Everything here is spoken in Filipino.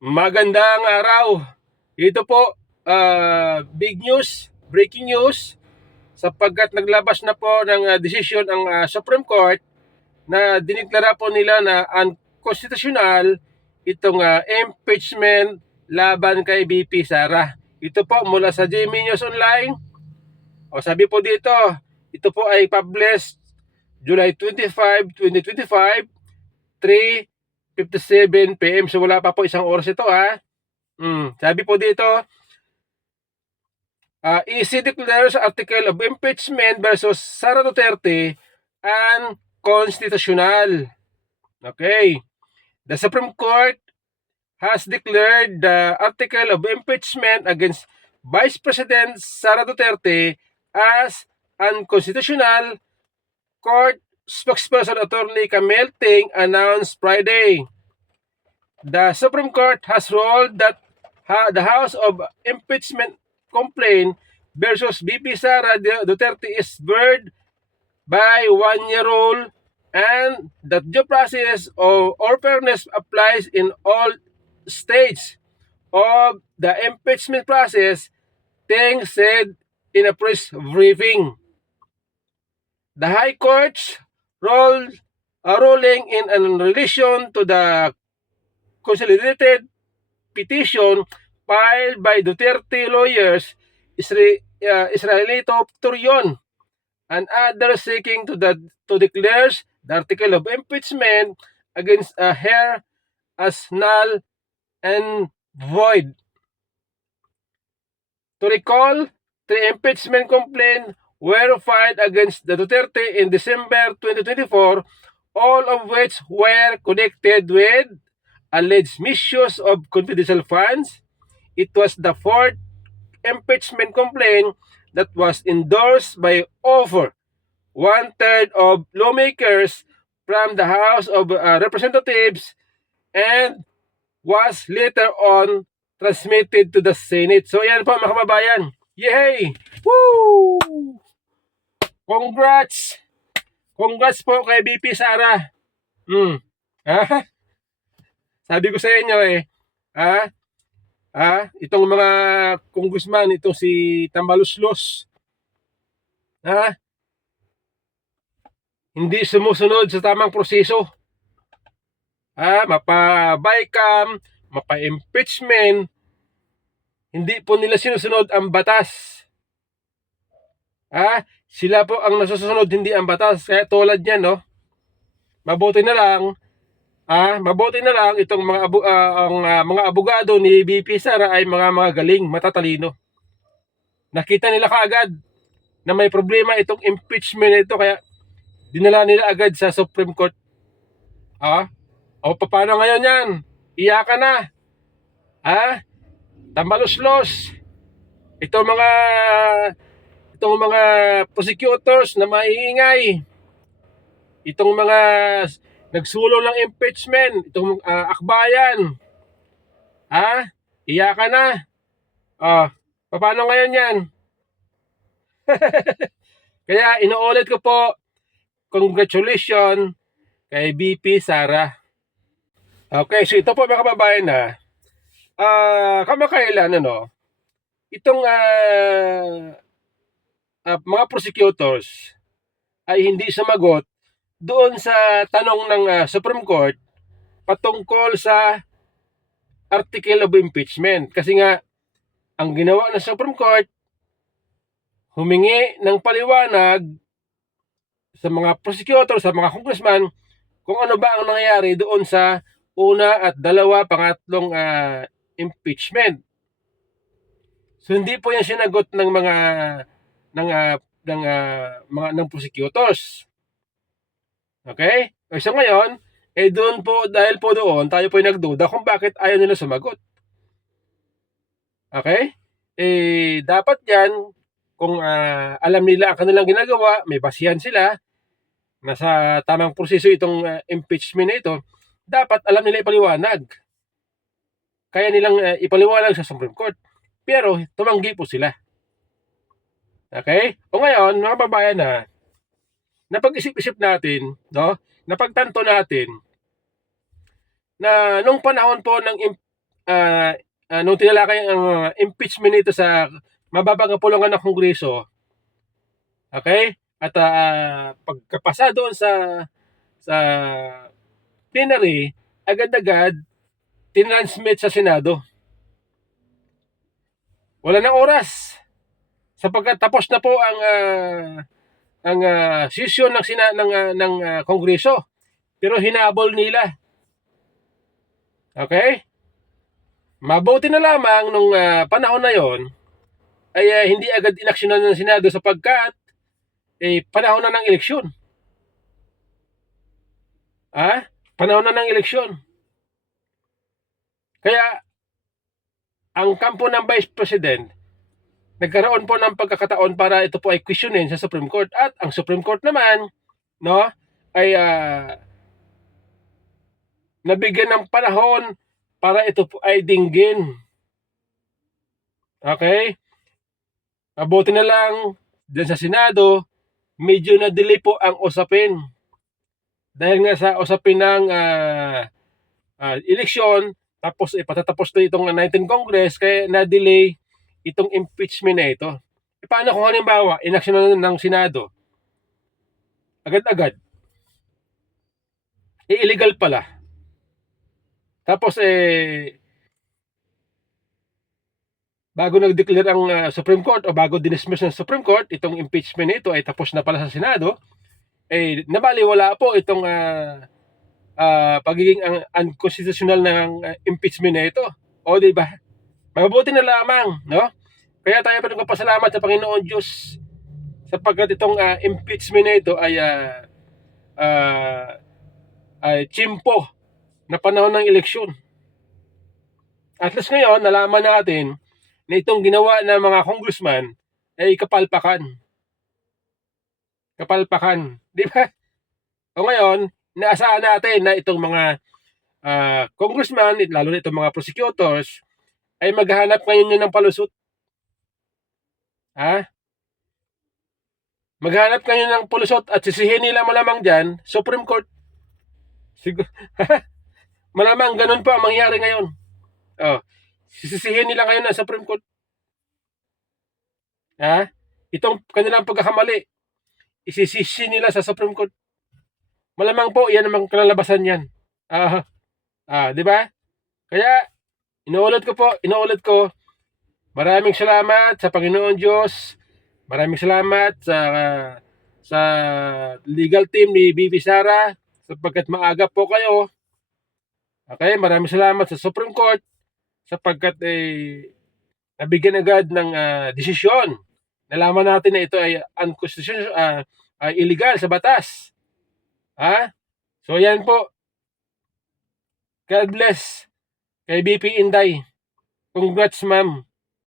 Magandang araw. Ito po, big news, breaking news, sapagkat naglabas na po ng desisyon ang Supreme Court na diniklara po nila na unconstitutional itong impeachment laban kay BP Sara. Ito po mula sa GMA News Online. O sabi po dito, ito po ay published July 25, 2025, 3:57 PM. So wala pa po isang oras ito Sabi po dito, EC declares article of impeachment versus Sara Duterte unconstitutional. Okay. The Supreme Court has declared the article of impeachment against Vice President Sara Duterte as unconstitutional, Court spokesperson Attorney Camille Ting announced Friday. The Supreme Court has ruled that the House of Impeachment complaint versus BP Sara Duterte is barred by 1-year rule and that due process or fairness applies in all stages of the impeachment process, Ting said in a press briefing. The High Court's ruling in relation to the consolidated petition filed by Duterte lawyers, Israeli Turion, and others seeking to declare the article of impeachment against her as null and void. To recall, 3 impeachment complaints were filed against the Duterte in December 2024, all of which were connected with alleged misuse of confidential funds. It was the 4th impeachment complaint that was endorsed by over 1/3 of lawmakers from the House of Representatives and was later on transmitted to the Senate. So yan po mga kababayan. Yay! Woo! Congrats! Congrats po kay BP Sara. Sabi ko sa inyo itong mga congressman, itong si Tambaluslos, hindi sumusunod sa tamang proseso. Mapa-bycam, mapa-impeachment, hindi po nila sinusunod ang batas. Sila po ang nasusunod, hindi ang batas. Kaya tulad niyan, no? Mabuti na lang itong mga abogado ni BP Sara ay mga galing, matatalino. Nakita nila kaagad na may problema itong impeachment nito, kaya dinala nila agad sa Supreme Court. O paano ngayon yan? Iyakan na. Tambaluslos. Itong mga prosecutors na maiingay. Itong mga nagsulong ng impeachment, itong akbayan. Iyakan na. Paano ngayon yan? Kaya inuulit ko po, congratulations kay BP Sara. Okay, so ito po mga kababayan kamakailan itong mga prosecutors ay hindi sumagot doon sa tanong ng Supreme Court patungkol sa article of impeachment. Kasi nga, ang ginawa ng Supreme Court, humingi ng paliwanag sa mga prosecutor, sa mga congressman, kung ano ba ang nangyayari doon sa una at dalawa, pangatlong impeachment. So hindi po yan sinagot ng mga prosecutors. Okay? So ngayon, doon po, dahil po doon, tayo po ay nagduda kung bakit ayaw nila sumagot. Okay? Dapat yan, kung alam nila ang kanilang ginagawa, may basihan sila, nasa tamang proseso itong impeachment na ito, dapat alam nila ipaliwanag. Kaya nilang ipaliwanag sa Supreme Court. Pero tumanggi po sila. Okay? O ngayon, mga babayan napag-isip-isip natin, napagtanto natin na nung panahon po ng nung tinalakay ang impeachment nito sa mababang kapulungan ng Kongreso, okay? At pagkapasa doon sa plenary, agad-agad tinransmit sa Senado. Wala nang oras sapagkat tapos na po ang session ng Kongreso. Pero hinabol nila. Okay? Mabuti na lamang nung panahon na yon ay hindi agad inaksyonan ng Senado sapagkat panahon na ng eleksyon. Panahon na ng eleksyon. Kaya ang kampo ng Vice President nagkaroon po ng pagkakataon para ito po ay questionin sa Supreme Court at ang Supreme Court naman ay nabigyan ng panahon para ito po ay dinggin. Okay? Mabuti na lang dyan sa Senado, medyo na-delay po ang usapin. Dahil nga sa usapin ng eleksyon, tapos patatapos na itong 19 Congress, kaya na-delay itong impeachment na ito. Paano kung halimbawa, inaksyon ng Senado? Agad-agad. Illegal pala. Tapos bago nag-declare ang Supreme Court o bago dinismiss ng Supreme Court, itong impeachment nito ay tapos na pala sa Senado, nabaliwala po itong pagiging unconstitutional ng impeachment na ito. O di ba? Mabuti na lamang, no? Kaya tayo pa nagpapasalamat sa Panginoon Diyos sapagkat itong impeachment na ito ay chimpo na panahon ng eleksyon. At least ngayon, nalaman natin na itong ginawa ng mga congressman ay kapalpakan. Kapalpakan. Di ba? O ngayon, inaasahan natin na itong mga congressman, lalo na itong mga prosecutors, ay maghahanap ngayon yun ng palusot. Maghanap kayo ng palusot at sisihin nila malamang dyan, Supreme Court. Malamang ganun pa ang mangyayari ngayon. Sisihin nila ngayon ng Supreme Court. Itong kanilang pagkakamali, isisisi nila sa Supreme Court. Malamang po, yan ang kalalabasan yan. Di ba? Kaya, inuulit ko, maraming salamat sa Panginoon Diyos. Maraming salamat sa legal team ni Bibi Sara sapagkat maaga po kayo. Okay, maraming salamat sa Supreme Court sapagkat nabigyan agad ng desisyon. Nalaman natin na ito ay unconstitutional, illegal sa batas. So yan po. God bless kay BP Inday. Congrats, ma'am.